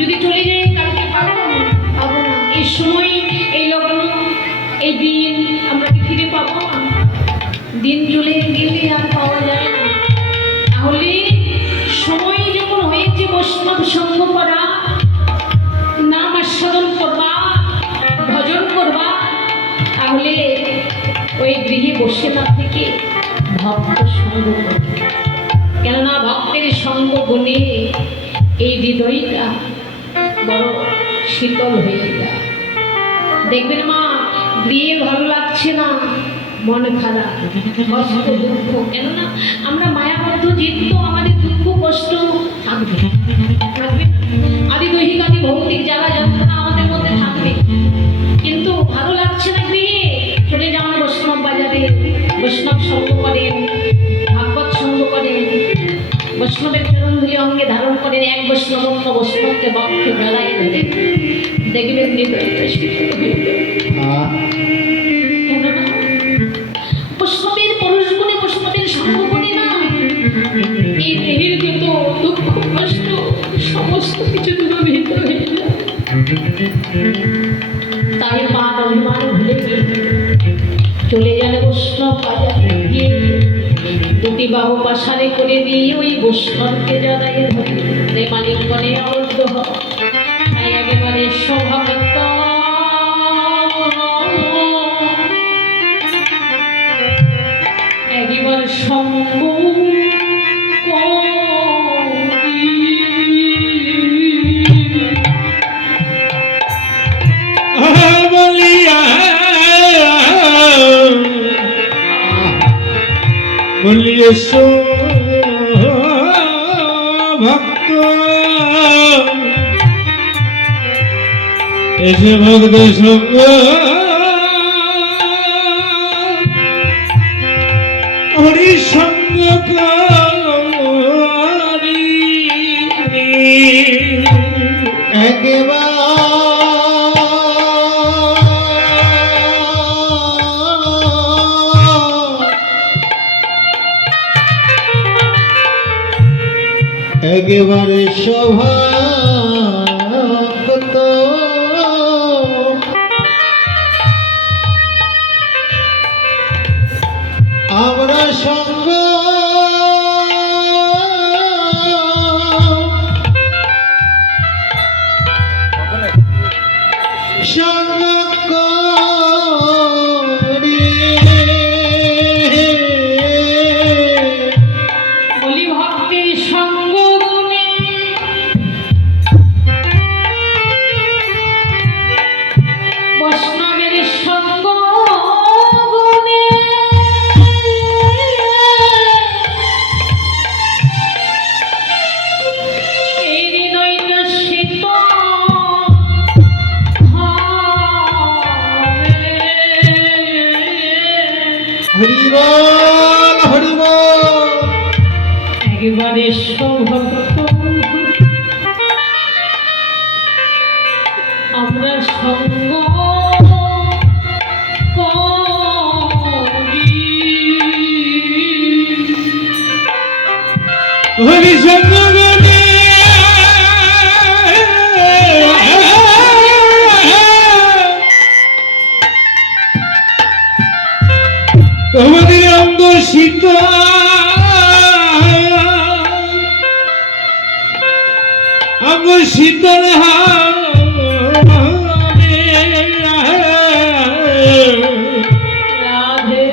যদি চলে যাই কালকে পাবো পাবো না, এই সময় এই লগ্ন এই দিন আমরা কি ফিরে পাবো না? দিন চলে গেলে আর পাওয়া যায় না। তাহলে সময় যখন হয়েছে বৈষ্ণব সঙ্গ করা, নাম আস্বাদন করবা, ভজন করবা, তাহলে ওই গৃহে বসে না থেকে ভক্ত সঙ্গ করবে। কেননা ভক্তের সঙ্গ বলে এই হৃদয়টা বড় শীতল হয়ে যায়। দেখবেন মা, গৃহে ভালো লাগছে না, মন খারাপ, কষ্ট দুঃখ, কেননা আমরা মায়াবদ্ধ জীব, আমাদের দুঃখ কষ্ট থাকবে থাকবে আদি দৈহিক আদি ভৌতিক জ্বালা যন্ত্রণা আমাদের মধ্যে থাকবে। কিন্তু ভালো লাগছে না গৃহে, চলে যান বৈষ্ণব বাজারে, বৈষ্ণব সঙ্গ করেন, ভাগবত সঙ্গ করেন, বৈষ্ণবের চরণধুলি অঙ্গে ধারণ করেন, এক বৈষ্ণব অন্য বৈষ্ণবকে বক্ষে বেড়ায় ধরে দেখবেন হৃদয়টা শীতল হয়ে যাবে। কেননা বৈষ্ণবের পরশগুণে, বৈষ্ণবের সঙ্গগুণে না এই দেহের যত দুঃখ কষ্ট সমস্ত কিছু দূরীভূত হয়ে যায়। তাই মান অভিমান ভুলে গিয়ে চলে যান বৈষ্ণব বাজারে গিয়ে দুটি বাহু পাশারে করে দিয়ে ওই বৈষ্ণবকে জানাই ধরে প্রেমালিঙ্গনে আবদ্ধ হয়। তাই একেবারে স্বভাবত একবার সঙ্গ বলিয়ে ভক্ত এসে ভক্ত সঙ্গ হরি সঙ্গ করি একেবারে একেবারে স্বভাবত আমরা সঙ্গ সঙ্গ করি বলি ভক্তের সঙ্গ গুণে বৈষ্ণবের সঙ্গ গুণে এই হৃদয়টা শীতল হবে। হরিবল হরিবল একেবারে সৌভাগ্য আমরা সঙ্গ করি। হরি সঙ্গ গণে তোমাদের অঙ্গ শীতল অঙ্গ শীতল রাধে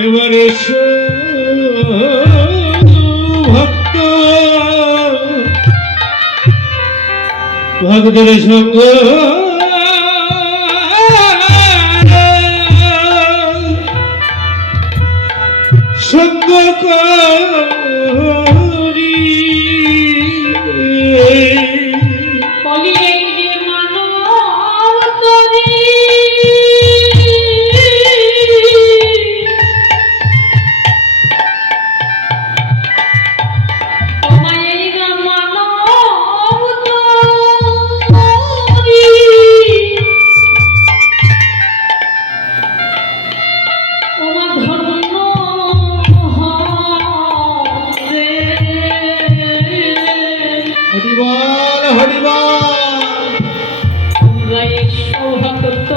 এবারে ভক্ত ভক্তের সঙ্গ সঙ্গ করি বলি এই যে মানব তরি তোমায় এই না মানব তরি হরিবল হরিবল। তোমরা এসো ভক্ত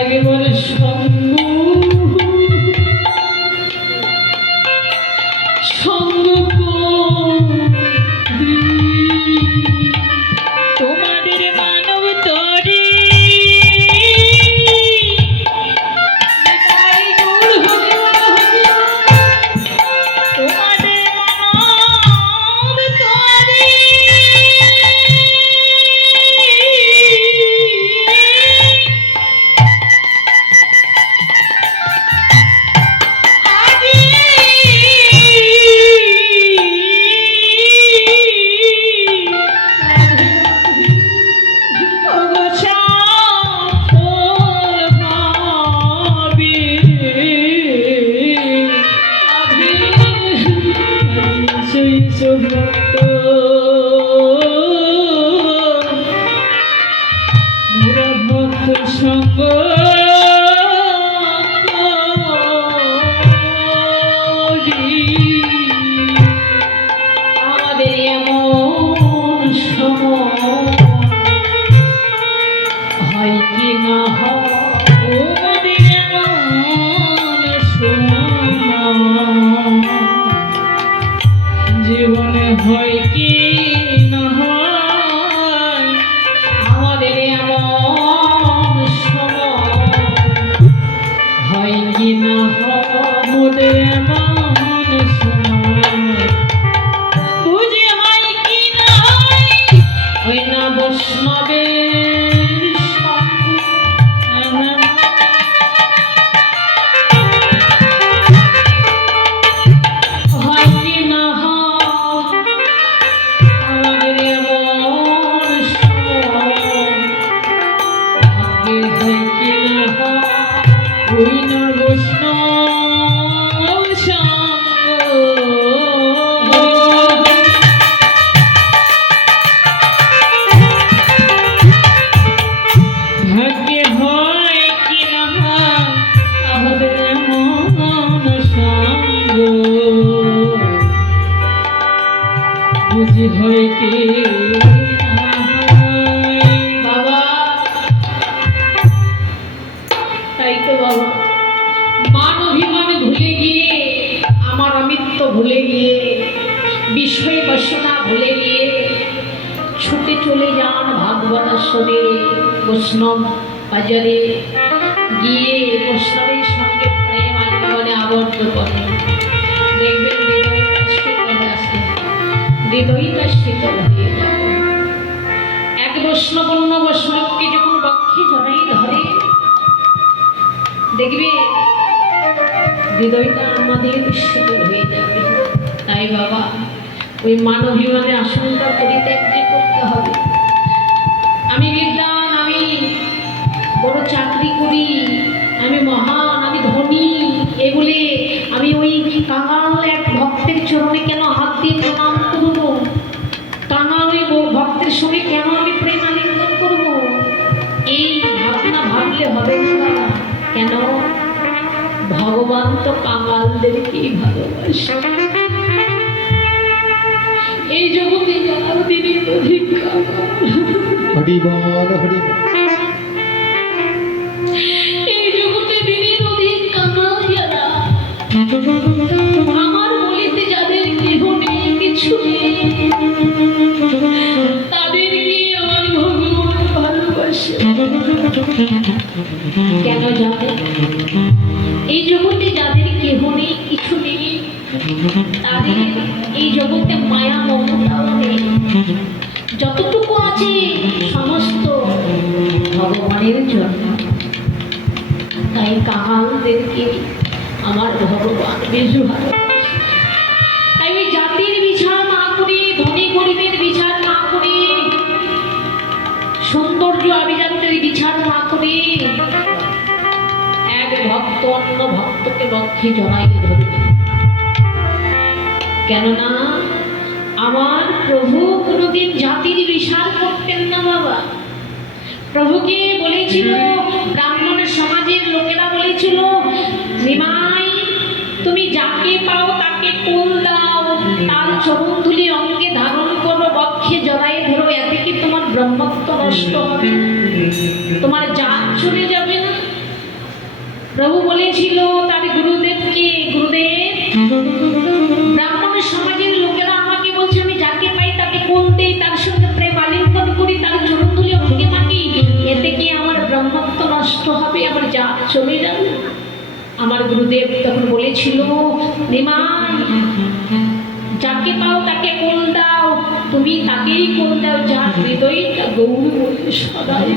একবার সঙ্গ সঙ্গ করি। তোমাদের মানব তরি তাই গৌর হরি হরি। তোমাদের মানব তরি সঙ্গ আমাদের এমন সময় হয় কি না হয় আমাদের এমন সময় জীবনে হয় কি না হয় আমাদের এমন সময় হয় কি না হয় আমাদের এমন সময় বুঝি হয় কি না হয় ওই না বৈষ্ণবের সঙ্গ। হয় কি না হয় আমাদের এমন সময় আগে হয় কি না হয় ওই না বৈষ্ণব সঙ্গ। ভাগ্যে হয় কি না হয় আমাদের এমন সঙ্গ বুঝি হয় কি না হয়। বাবা তাই তো বাবা মান অভিমান ভুলে গিয়ে আমার অমিত্ব ভুলে গিয়ে বিষয় বাসনা ভুলে গিয়ে ছুটে চলে যান ভাগবত আশ্রমে বৈষ্ণব বাজারে গিয়ে বৈষ্ণবের সঙ্গে প্রেম আলিঙ্গনে আবদ্ধ করেন। দেখবেন হৃদয়টা শীতল হয়ে আসে, হৃদয়টা শীতল হয়ে যাবে। এক বৈষ্ণব অন্য বৈষ্ণবকে যখন বক্ষে জড়াই ধরে দেখবে হৃদয়টা আমাদের শীতল হয়ে যাবে। তাই বাবা ওই মান অভিমানের আশঙ্কা পরিত্যাগ যে করতে হবে। আমি বিদ্বান, আমি বড় চাকরি করি, আমি মহান, আমি ধনী, এগুলি আমি ওই কাঙাল এক ভক্তের চরণে কেন হাত দিয়ে প্রণাম করব? কাঙাল ওই ভক্তের সঙ্গে কেন আমি প্রেম আলিঙ্গন করব? এই ভাবনা ভাবলে হবে না বাবা। কেন? ভগবান তো কাঙালদেরকেই ভালোবাসে। এই জগতে যারা দিনের অধিক হরিবল হরিবল। এই জগতে দিনের অধিক কাঙাল যারা আমার বলিতে যাদের কেহ নেই কিছু নেই তাদেরকে আমার ভগবান ভালোবাসে। কেন জানে? এই জগতে যাদের কেহ নেই কিছু নেই তাদের এই জগতে মায়া মমতাও নেই। যতটুকু আছে সমস্ত ভগবানের জন্য। তাই কাঙালদেরকে আমার ভগবান বেশ ভালোবাসে। তাই ওই জাতির বিচার না করে, ধনী গরিবের বিচার না করে, সৌন্দর্য আভিজাত্যের ওই বিচার না করে এক ভক্ত অন্য ভক্তকে বক্ষে জড়াইয়ে ধরবে। কেননা আমার প্রভু কোনোদিন জাতির বিচার করতেন না বাবা। প্রভুকে বলেছিল, ব্রাহ্মণ সমাজের লোকেরা বলেছিল, নিমাই তুমি যাকে পাও তার চরণ ধুলি অঙ্গে ধারণ করো, বক্ষে জড়ায় ধরো, এতে কি তোমার ব্রহ্মত্ব নষ্ট হবে না? তোমার জাত চলে যাবে না? প্রভু বলেছিল তার গুরুদেবকে, গুরুদেব, ব্রাহ্মণ সমাজের লোকেরা আমাকে বলছে আমি যাকে পাই তাকে কোন দেই, তার সঙ্গে প্রেম আলিঙ্গন করি, তার চরণ ধুলি অঙ্গে মাখি, এতে কি আমার ব্রহ্মত্ব নষ্ট হবে, আমার জাত চলে যাবে? আমার গুরুদেব তখন বলেছিল, নিমাই, যাকে পাও তাকে কোল দাও, তুমি তাকেই কোল দাও যার হৃদয়টা গৌর বলে সদাই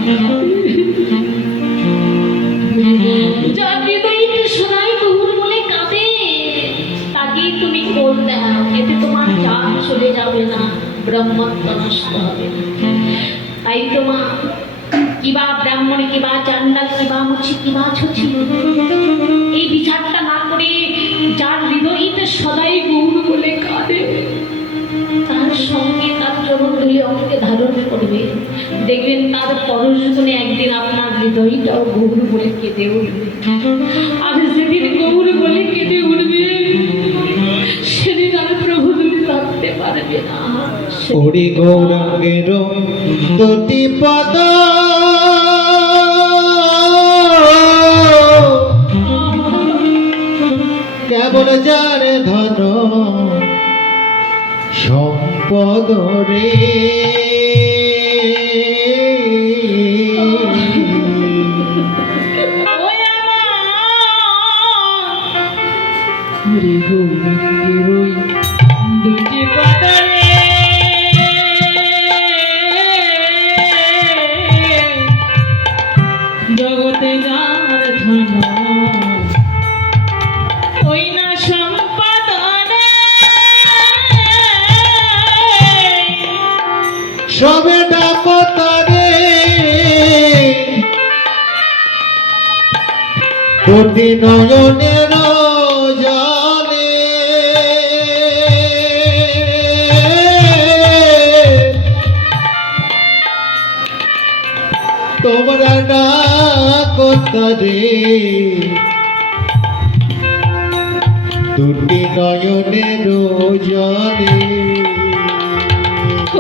যার হৃদয়টা সদাই গৌর বলে কাঁদে, তাকেই তুমি কোল দাও, এতে তোমার জাত চলে যাবে না, ব্রহ্মত্ব নষ্ট হবে না। তাই তোমা কিবা ব্রাহ্মণ, কিবা চান্ডাল, কিবা মুছি, কিবা ছুছি, এই বিচারটা না করে যার হৃদয়তে সদাই গৌর বলে কাঁদে, তার সঙ্গে তার চরণ ধুলি অঙ্গে ধারণ করবে, দেখবেন তার পরশ গুণে একদিন আপনার হৃদয়টাও গৌর বলে কেঁদে উঠবে। আর সেদিন গৌর বলে কেঁদে উঠবে, সেদিন আর প্রভু তুমি থাকতে পারবে না। ওরে গৌরাঙ্গের দুটি পদ কেবল যার ধন সম্পদ রে, জগতে যার ধন ওই না সম্পদ রে, সবে ডাকো তারে দুটি নয়নের জলে, তোমরা ডাকো তারে দুটি নয়নের জলে।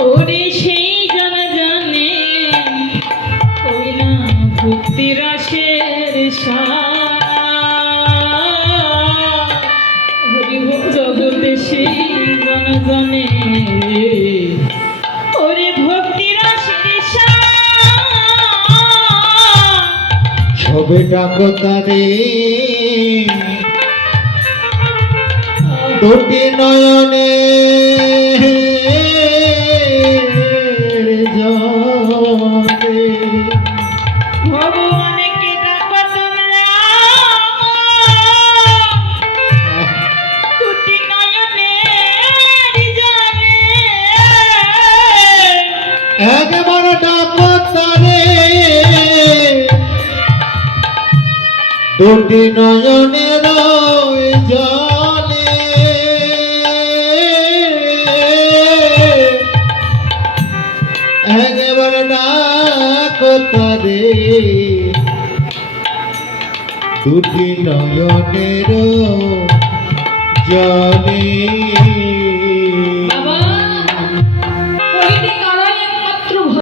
ওরে সেই জন জানে ওই না ভক্তি রাসের জগতে সেই জন জানে ওরে ভক্তি রাসের সবে ডাকো তারে দুটি নয়নে জলে। ভগবানকে ডাকো তোমরা দুটি নয়নের জলে, একবার ডাকো তারে দুটি নয়নের জলে, একবার ডাকো তারে দুটি নয়নের জলে।